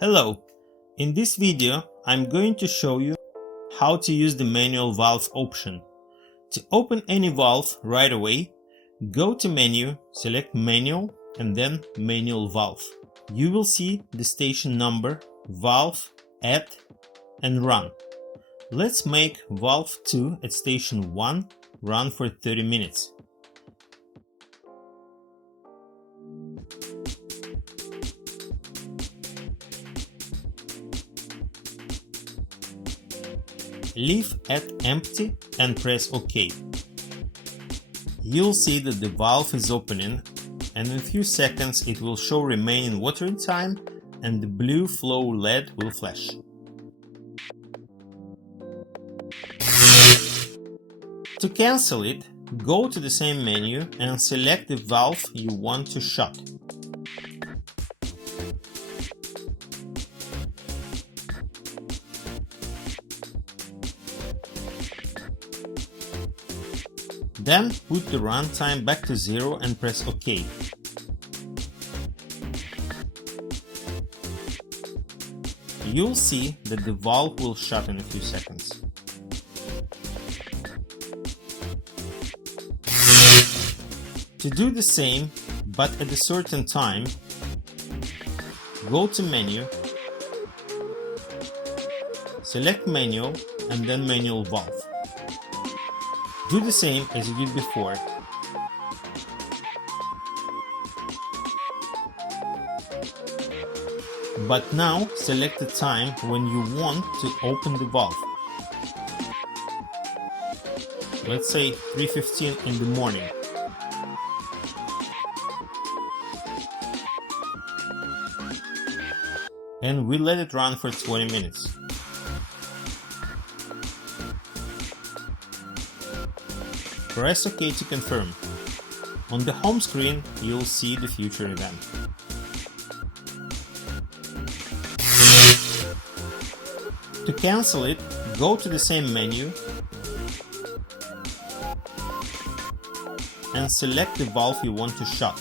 Hello! In this video, I'm going to show you how to use the manual valve option. To open any valve right away, go to Menu, select Manual and then Manual Valve. You will see the station number, valve, add and run. Let's make valve 2 at station 1 run for 30 minutes. Leave at empty and press OK. You'll see that the valve is opening, and in a few seconds it will show remaining watering time and the blue flow LED will flash. To cancel it, go to the same menu and select the valve you want to shut. Then put the runtime back to 0 and press OK. You'll see that the valve will shut in a few seconds. To do the same, but at a certain time, go to Menu, select Manual and then Manual Valve. Do the same as you did before. But now select the time when you want to open the valve. Let's say 3:15 in the morning. And we let it run for 20 minutes. Press OK to confirm. On the home screen, you'll see the future event. To cancel it, go to the same menu and select the valve you want to shut.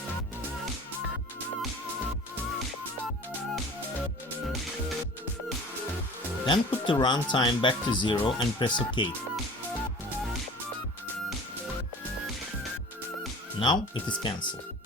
Then put the runtime back to 0 and press OK. Now it is cancelled.